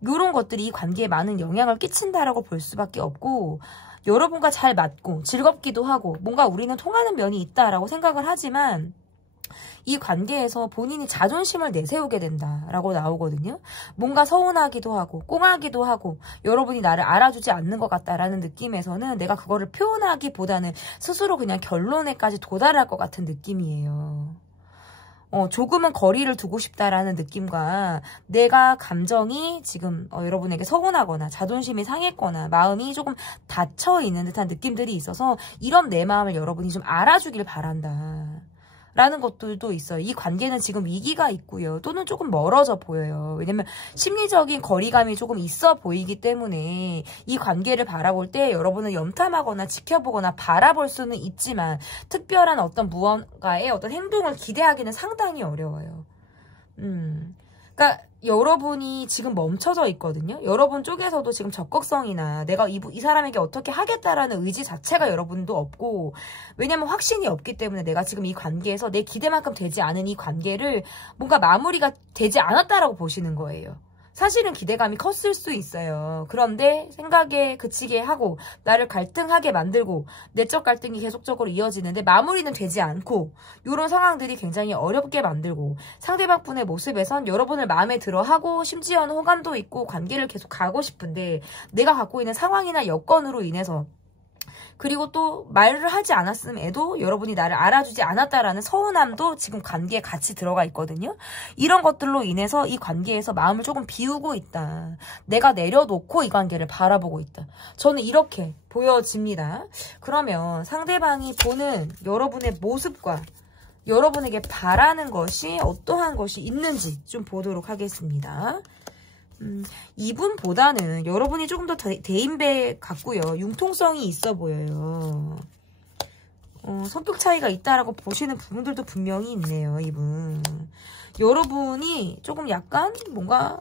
이런 것들이 이 관계에 많은 영향을 끼친다라고 볼 수밖에 없고, 여러분과 잘 맞고 즐겁기도 하고 뭔가 우리는 통하는 면이 있다라고 생각을 하지만, 이 관계에서 본인이 자존심을 내세우게 된다라고 나오거든요. 뭔가 서운하기도 하고 꽁하기도 하고 여러분이 나를 알아주지 않는 것 같다라는 느낌에서는 내가 그거를 표현하기보다는 스스로 그냥 결론에까지 도달할 것 같은 느낌이에요. 조금은 거리를 두고 싶다라는 느낌과 내가 감정이 지금 여러분에게 서운하거나 자존심이 상했거나 마음이 조금 닫혀있는 듯한 느낌들이 있어서 이런 내 마음을 여러분이 좀 알아주길 바란다 라는 것들도 있어요. 이 관계는 지금 위기가 있고요. 또는 조금 멀어져 보여요. 왜냐면 심리적인 거리감이 조금 있어 보이기 때문에 이 관계를 바라볼 때 여러분은 염탐하거나 지켜보거나 바라볼 수는 있지만 특별한 어떤 무언가의 어떤 행동을 기대하기는 상당히 어려워요. 그러니까 여러분이 지금 멈춰져 있거든요. 여러분 쪽에서도 지금 적극성이나 내가 이 사람에게 어떻게 하겠다라는 의지 자체가 여러분도 없고, 왜냐면 확신이 없기 때문에 내가 지금 이 관계에서 내 기대만큼 되지 않은 이 관계를 뭔가 마무리가 되지 않았다라고 보시는 거예요. 사실은 기대감이 컸을 수 있어요. 그런데 생각에 그치게 하고 나를 갈등하게 만들고 내적 갈등이 계속적으로 이어지는데 마무리는 되지 않고, 이런 상황들이 굉장히 어렵게 만들고 상대방 분의 모습에선 여러분을 마음에 들어하고 심지어는 호감도 있고 관계를 계속 가고 싶은데 내가 갖고 있는 상황이나 여건으로 인해서, 그리고 또 말을 하지 않았음에도 여러분이 나를 알아주지 않았다라는 서운함도 지금 관계에 같이 들어가 있거든요. 이런 것들로 인해서 이 관계에서 마음을 조금 비우고 있다. 내가 내려놓고 이 관계를 바라보고 있다. 저는 이렇게 보여집니다. 그러면 상대방이 보는 여러분의 모습과 여러분에게 바라는 것이 어떠한 것이 있는지 좀 보도록 하겠습니다. 이분보다는 여러분이 조금 더 대인배 같고요. 융통성이 있어 보여요. 성격 차이가 있다라고 보시는 부분들도 분명히 있네요. 이분. 여러분이 조금 약간 뭔가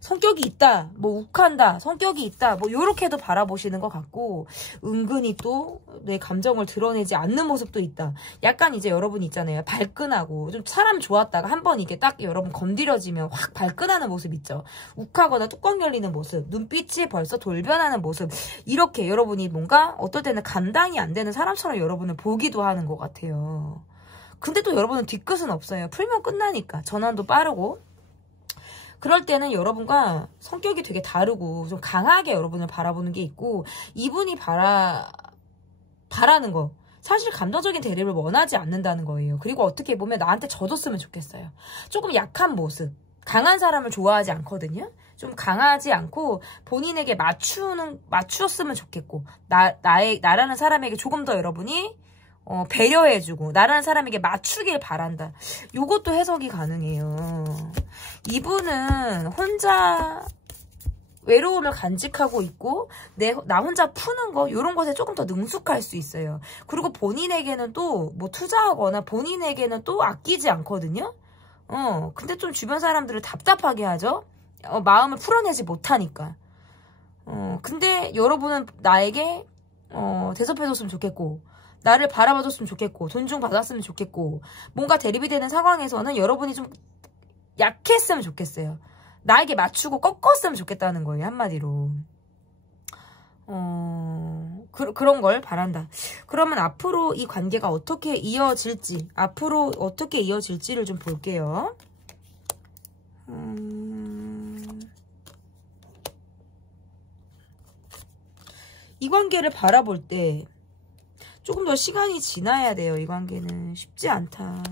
성격이 있다, 뭐 욱한다, 성격이 있다, 뭐 요렇게도 바라보시는 것 같고, 은근히 또 내 감정을 드러내지 않는 모습도 있다. 약간 이제 여러분 있잖아요. 발끈하고 좀 사람 좋았다가 한번 이게 딱 여러분 건드려지면 확 발끈하는 모습 있죠. 욱하거나 뚜껑 열리는 모습, 눈빛이 벌써 돌변하는 모습, 이렇게 여러분이 뭔가 어떨 때는 감당이 안 되는 사람처럼 여러분을 보기도 하는 것 같아요. 근데 또 여러분은 뒤끝은 없어요. 풀면 끝나니까. 전환도 빠르고. 그럴 때는 여러분과 성격이 되게 다르고 좀 강하게 여러분을 바라보는 게 있고, 이분이 바라는 거 사실 감정적인 대립을 원하지 않는다는 거예요. 그리고 어떻게 보면 나한테 져줬으면 좋겠어요. 조금 약한 모습, 강한 사람을 좋아하지 않거든요. 좀 강하지 않고 본인에게 맞추었으면 좋겠고, 나라는 사람에게 조금 더 여러분이 배려해주고 나라는 사람에게 맞추길 바란다. 요것도 해석이 가능해요. 이분은 혼자 외로움을 간직하고 있고 나 혼자 푸는 거, 요런 것에 조금 더 능숙할 수 있어요. 그리고 본인에게는 또 뭐 투자하거나 본인에게는 또 아끼지 않거든요. 근데 좀 주변 사람들을 답답하게 하죠. 마음을 풀어내지 못하니까. 근데 여러분은 나에게 대접해줬으면 좋겠고, 나를 바라봐줬으면 좋겠고, 존중받았으면 좋겠고, 뭔가 대립이 되는 상황에서는 여러분이 좀 약했으면 좋겠어요. 나에게 맞추고 꺾었으면 좋겠다는 거예요, 한마디로. 그런 걸 바란다. 그러면 앞으로 이 관계가 어떻게 이어질지, 를 좀 볼게요. 이 관계를 바라볼 때 조금 더 시간이 지나야 돼요. 이 관계는 쉽지 않다.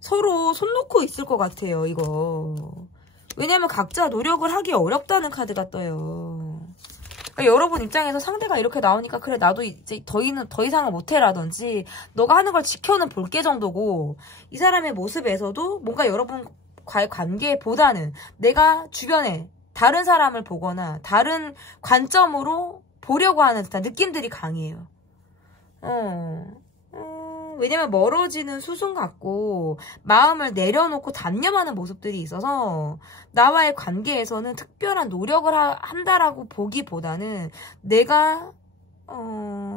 서로 손 놓고 있을 것 같아요, 이거. 왜냐면 각자 노력을 하기 어렵다는 카드가 떠요. 그러니까 여러분 입장에서 상대가 이렇게 나오니까 그래 나도 이제 더 이상은 못해라든지 너가 하는 걸 지켜는 볼게 정도고, 이 사람의 모습에서도 뭔가 여러분과의 관계보다는 내가 주변에 다른 사람을 보거나 다른 관점으로 보려고 하는 듯한 느낌들이 강해요. 왜냐면 멀어지는 수순 같고 마음을 내려놓고 단념하는 모습들이 있어서 나와의 관계에서는 특별한 노력을 한다라고 보기보다는 내가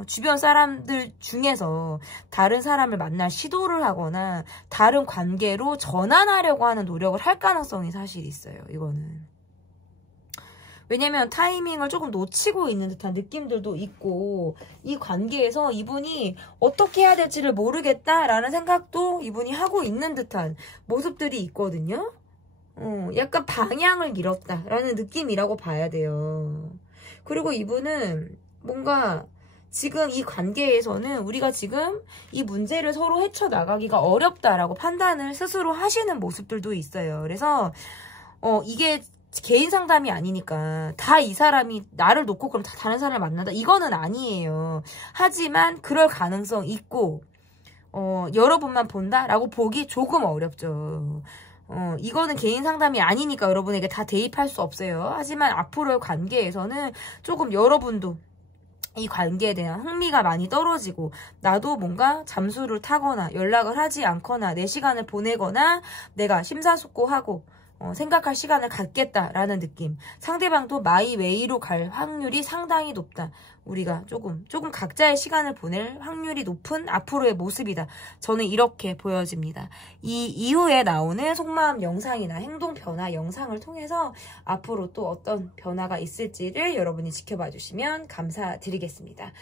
주변 사람들 중에서 다른 사람을 만날 시도를 하거나 다른 관계로 전환하려고 하는 노력을 할 가능성이 사실 있어요. 이거는. 왜냐면 타이밍을 조금 놓치고 있는 듯한 느낌들도 있고, 이 관계에서 이분이 어떻게 해야 될지를 모르겠다라는 생각도 이분이 하고 있는 듯한 모습들이 있거든요. 약간 방향을 잃었다라는 느낌이라고 봐야 돼요. 그리고 이분은 뭔가 지금 이 관계에서는 우리가 지금 이 문제를 서로 헤쳐나가기가 어렵다라고 판단을 스스로 하시는 모습들도 있어요. 그래서 이게 개인 상담이 아니니까 다 이 사람이 나를 놓고 그럼 다 다른 사람을 만난다, 이거는 아니에요. 하지만 그럴 가능성 있고 여러분만 본다라고 보기 조금 어렵죠. 이거는 개인 상담이 아니니까 여러분에게 다 대입할 수 없어요. 하지만 앞으로의 관계에서는 조금 여러분도 이 관계에 대한 흥미가 많이 떨어지고, 나도 뭔가 잠수를 타거나 연락을 하지 않거나 내 시간을 보내거나 내가 심사숙고하고 생각할 시간을 갖겠다라는 느낌. 상대방도 마이웨이로 갈 확률이 상당히 높다. 우리가 조금 각자의 시간을 보낼 확률이 높은 앞으로의 모습이다. 저는 이렇게 보여집니다. 이 이후에 나오는 속마음 영상이나 행동 변화 영상을 통해서 앞으로 또 어떤 변화가 있을지를 여러분이 지켜봐 주시면 감사드리겠습니다.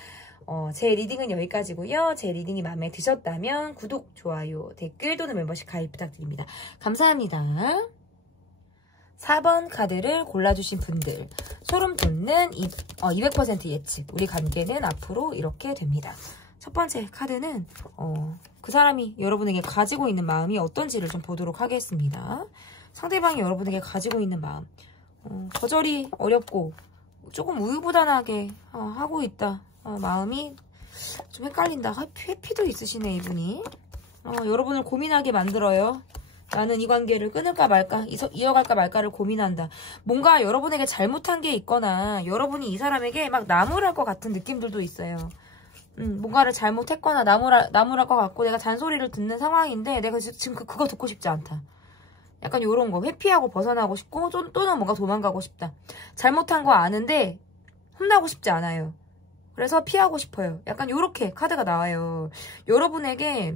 제 리딩은 여기까지고요. 제 리딩이 마음에 드셨다면 구독, 좋아요, 댓글 또는 멤버십 가입 부탁드립니다. 감사합니다. 4번 카드를 골라주신 분들, 소름 돋는 200% 예측. 우리 관계는 앞으로 이렇게 됩니다. 첫 번째 카드는 그 사람이 여러분에게 가지고 있는 마음이 어떤지를 좀 보도록 하겠습니다. 상대방이 여러분에게 가지고 있는 마음, 거절이 어렵고 조금 우유부단하게 하고 있다. 마음이 좀 헷갈린다. 회피도 있으시네, 이분이. 여러분을 고민하게 만들어요. 나는 이 관계를 끊을까 말까, 이어갈까 말까를 고민한다. 뭔가 여러분에게 잘못한 게 있거나 여러분이 이 사람에게 막 나무랄 것 같은 느낌들도 있어요. 뭔가를 잘못했거나 나무랄 것 같고 내가 잔소리를 듣는 상황인데 내가 지금 그거 듣고 싶지 않다. 약간 요런 거. 회피하고 벗어나고 싶고 또는 뭔가 도망가고 싶다. 잘못한 거 아는데 혼나고 싶지 않아요. 그래서 피하고 싶어요. 약간 요렇게 카드가 나와요. 여러분에게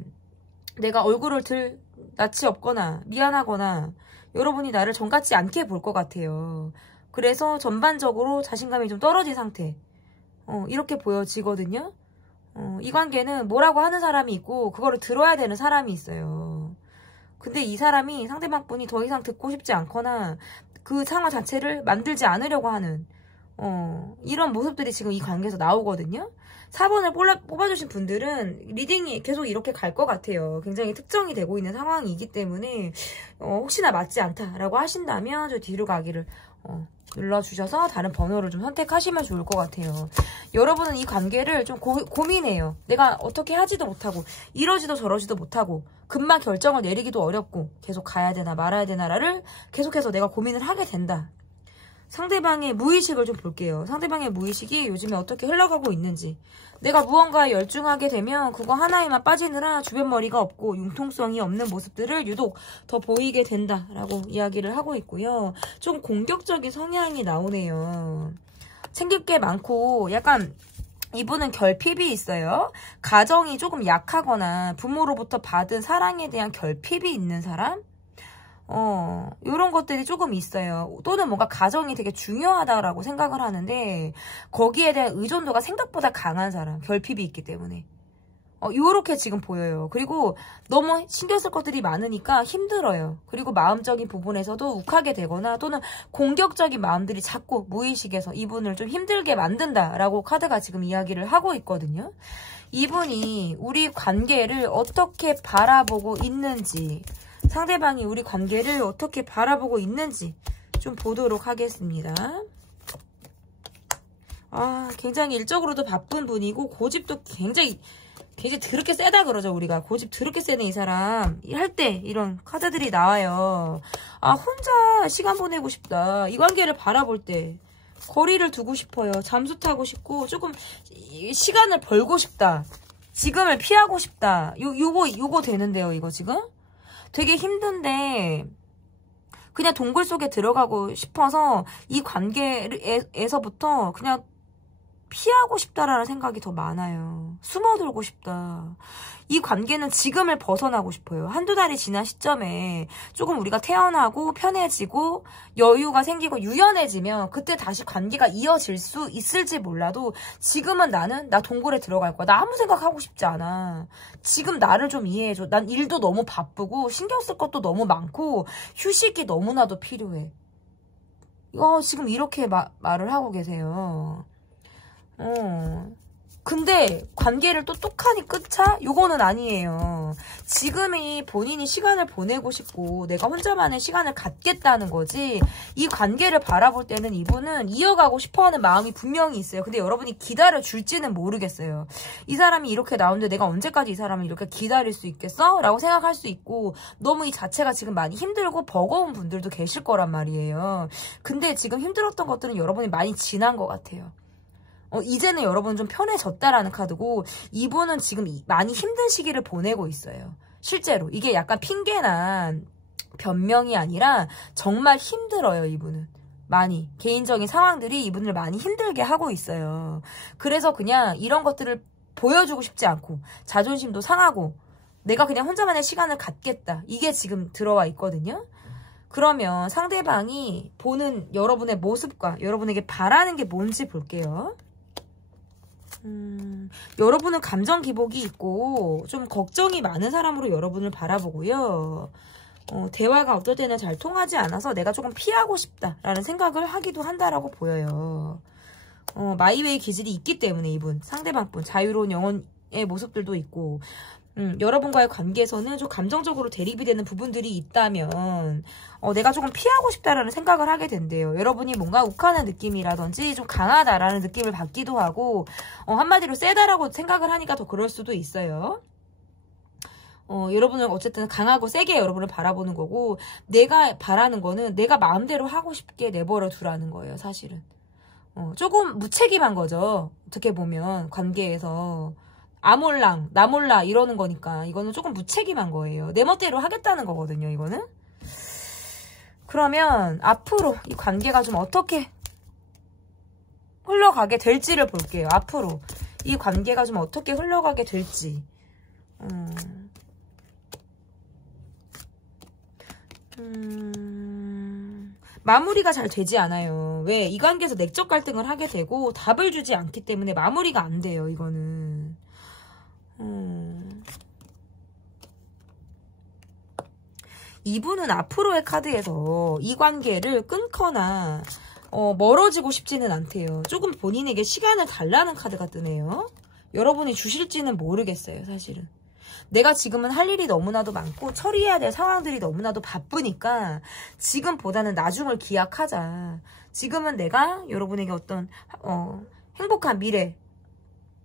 내가 얼굴을 들 낯이 없거나 미안하거나 여러분이 나를 정같지 않게 볼 것 같아요. 그래서 전반적으로 자신감이 좀 떨어진 상태. 이렇게 보여지거든요. 이 관계는 뭐라고 하는 사람이 있고 그거를 들어야 되는 사람이 있어요. 근데 이 사람이, 상대방 분이 더 이상 듣고 싶지 않거나 그 상황 자체를 만들지 않으려고 하는 이런 모습들이 지금 이 관계에서 나오거든요. 4번을 뽑아주신 분들은 리딩이 계속 이렇게 갈 것 같아요. 굉장히 특정이 되고 있는 상황이기 때문에 혹시나 맞지 않다라고 하신다면 저 뒤로 가기를 눌러주셔서 다른 번호를 좀 선택하시면 좋을 것 같아요. 여러분은 이 관계를 좀 고민해요. 내가 어떻게 하지도 못하고 이러지도 저러지도 못하고 금방 결정을 내리기도 어렵고 계속 가야 되나 말아야 되나를 계속해서 내가 고민을 하게 된다. 상대방의 무의식을 좀 볼게요. 상대방의 무의식이 요즘에 어떻게 흘러가고 있는지. 내가 무언가에 열중하게 되면 그거 하나에만 빠지느라 주변 머리가 없고 융통성이 없는 모습들을 유독 더 보이게 된다라고 이야기를 하고 있고요. 좀 공격적인 성향이 나오네요. 챙길 게 많고 약간 이분은 결핍이 있어요. 가정이 조금 약하거나 부모로부터 받은 사랑에 대한 결핍이 있는 사람? 요런 것들이 조금 있어요. 또는 뭔가 가정이 되게 중요하다라고 생각을 하는데 거기에 대한 의존도가 생각보다 강한 사람, 결핍이 있기 때문에 요렇게 지금 보여요. 그리고 너무 신경 쓸 것들이 많으니까 힘들어요. 그리고 마음적인 부분에서도 욱하게 되거나 또는 공격적인 마음들이 자꾸 무의식에서 이분을 좀 힘들게 만든다라고 카드가 지금 이야기를 하고 있거든요. 이분이 우리 관계를 어떻게 바라보고 있는지, 상대방이 우리 관계를 어떻게 바라보고 있는지 좀 보도록 하겠습니다. 굉장히 일적으로도 바쁜 분이고 고집도 굉장히 더럽게 세다 그러죠. 우리가 고집 더럽게 세네 이 사람 할 때 이런 카드들이 나와요. 혼자 시간 보내고 싶다. 이 관계를 바라볼 때 거리를 두고 싶어요. 잠수 타고 싶고 조금 시간을 벌고 싶다. 지금을 피하고 싶다. 요거 되는데요. 이거 지금 되게 힘든데 그냥 동굴 속에 들어가고 싶어서 이 관계에서부터 그냥 피하고 싶다라는 생각이 더 많아요. 숨어들고 싶다. 이 관계는 지금을 벗어나고 싶어요. 한두 달이 지난 시점에 조금 우리가 태어나고 편해지고 여유가 생기고 유연해지면 그때 다시 관계가 이어질 수 있을지 몰라도 지금은 나 동굴에 들어갈 거야. 나 아무 생각하고 싶지 않아. 지금 나를 좀 이해해줘. 난 일도 너무 바쁘고 신경 쓸 것도 너무 많고 휴식이 너무나도 필요해. 지금 이렇게 말을 하고 계세요. 근데 관계를 또 똑하니 끝차? 요거는 아니에요. 지금이 본인이 시간을 보내고 싶고 내가 혼자만의 시간을 갖겠다는 거지 이 관계를 바라볼 때는 이분은 이어가고 싶어하는 마음이 분명히 있어요. 근데 여러분이 기다려줄지는 모르겠어요. 이 사람이 이렇게 나오는데 내가 언제까지 이 사람을 이렇게 기다릴 수 있겠어? 라고 생각할 수 있고 너무 이 자체가 지금 많이 힘들고 버거운 분들도 계실 거란 말이에요. 근데 지금 힘들었던 것들은 여러분이 많이 지난 것 같아요. 이제는 여러분 좀 편해졌다라는 카드고 이분은 지금 많이 힘든 시기를 보내고 있어요. 실제로 이게 약간 핑계나 변명이 아니라 정말 힘들어요. 이분은 많이 개인적인 상황들이 이분을 많이 힘들게 하고 있어요. 그래서 그냥 이런 것들을 보여주고 싶지 않고 자존심도 상하고 내가 그냥 혼자만의 시간을 갖겠다. 이게 지금 들어와 있거든요. 그러면 상대방이 보는 여러분의 모습과 여러분에게 바라는 게 뭔지 볼게요. 여러분은 감정 기복이 있고 좀 걱정이 많은 사람으로 여러분을 바라보고요. 대화가 어떨 때는 잘 통하지 않아서 내가 조금 피하고 싶다라는 생각을 하기도 한다라고 보여요. 마이웨이 기질이 있기 때문에 이분 상대방분 자유로운 영혼의 모습들도 있고 여러분과의 관계에서는 좀 감정적으로 대립이 되는 부분들이 있다면 내가 조금 피하고 싶다라는 생각을 하게 된대요. 여러분이 뭔가 욱하는 느낌이라든지 좀 강하다라는 느낌을 받기도 하고 한마디로 세다라고 생각을 하니까 더 그럴 수도 있어요. 여러분은 어쨌든 강하고 세게 여러분을 바라보는 거고 내가 바라는 거는 내가 마음대로 하고 싶게 내버려 두라는 거예요. 사실은 조금 무책임한 거죠. 어떻게 보면 관계에서 아몰랑 나몰라 이러는 거니까 이거는 조금 무책임한 거예요. 내 멋대로 하겠다는 거거든요. 이거는. 그러면 앞으로 이 관계가 좀 어떻게 흘러가게 될지를 볼게요. 앞으로 이 관계가 좀 어떻게 흘러가게 될지. 마무리가 잘 되지 않아요. 왜? 이 관계에서 내적 갈등을 하게 되고 답을 주지 않기 때문에 마무리가 안 돼요. 이거는. 이분은 앞으로의 카드에서 이 관계를 끊거나 멀어지고 싶지는 않대요. 조금 본인에게 시간을 달라는 카드가 뜨네요. 여러분이 주실지는 모르겠어요. 사실은. 내가 지금은 할 일이 너무나도 많고 처리해야 될 상황들이 너무나도 바쁘니까 지금보다는 나중을 기약하자. 지금은 내가 여러분에게 어떤 행복한 미래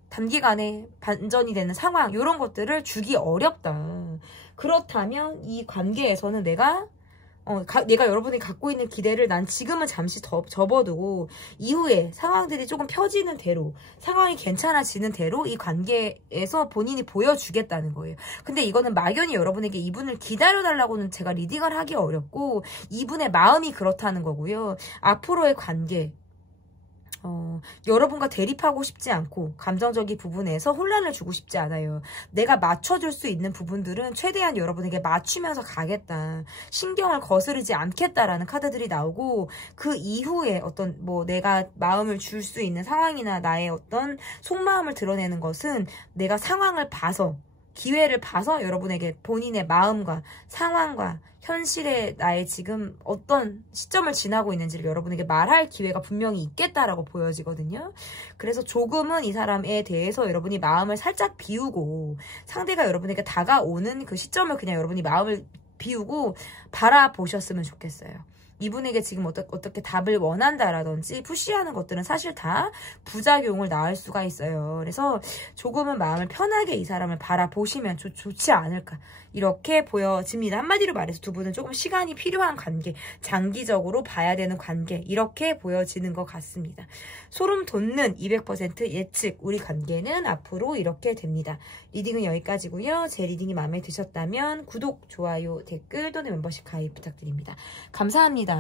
단기간에 반전이 되는 상황 이런 것들을 주기 어렵다. 그렇다면 이 관계에서는 내가 내가 여러분이 갖고 있는 기대를 난 지금은 잠시 접어두고 이후에 상황들이 조금 펴지는 대로 상황이 괜찮아지는 대로 이 관계에서 본인이 보여주겠다는 거예요. 근데 이거는 막연히 여러분에게 이분을 기다려달라고는 제가 리딩을 하기 어렵고 이분의 마음이 그렇다는 거고요. 앞으로의 관계 여러분과 대립하고 싶지 않고 감정적인 부분에서 혼란을 주고 싶지 않아요. 내가 맞춰줄 수 있는 부분들은 최대한 여러분에게 맞추면서 가겠다. 신경을 거스르지 않겠다라는 카드들이 나오고 그 이후에 어떤 내가 마음을 줄 수 있는 상황이나 나의 어떤 속마음을 드러내는 것은 내가 상황을 봐서 기회를 봐서 여러분에게 본인의 마음과 상황과 현실의 나의 지금 어떤 시점을 지나고 있는지를 여러분에게 말할 기회가 분명히 있겠다라고 보여지거든요. 그래서 조금은 이 사람에 대해서 여러분이 마음을 살짝 비우고 상대가 여러분에게 다가오는 그 시점을 그냥 여러분이 마음을 비우고 바라보셨으면 좋겠어요. 이분에게 지금 어떻게 답을 원한다라든지 푸시하는 것들은 사실 다 부작용을 낳을 수가 있어요. 그래서 조금은 마음을 편하게 이 사람을 바라보시면 좋지 않을까 이렇게 보여집니다. 한마디로 말해서 두 분은 조금 시간이 필요한 관계, 장기적으로 봐야 되는 관계 이렇게 보여지는 것 같습니다. 소름 돋는 200% 예측 우리 관계는 앞으로 이렇게 됩니다. 리딩은 여기까지고요. 제 리딩이 마음에 드셨다면 구독, 좋아요, 댓글 또는 멤버십 가입 부탁드립니다. 감사합니다.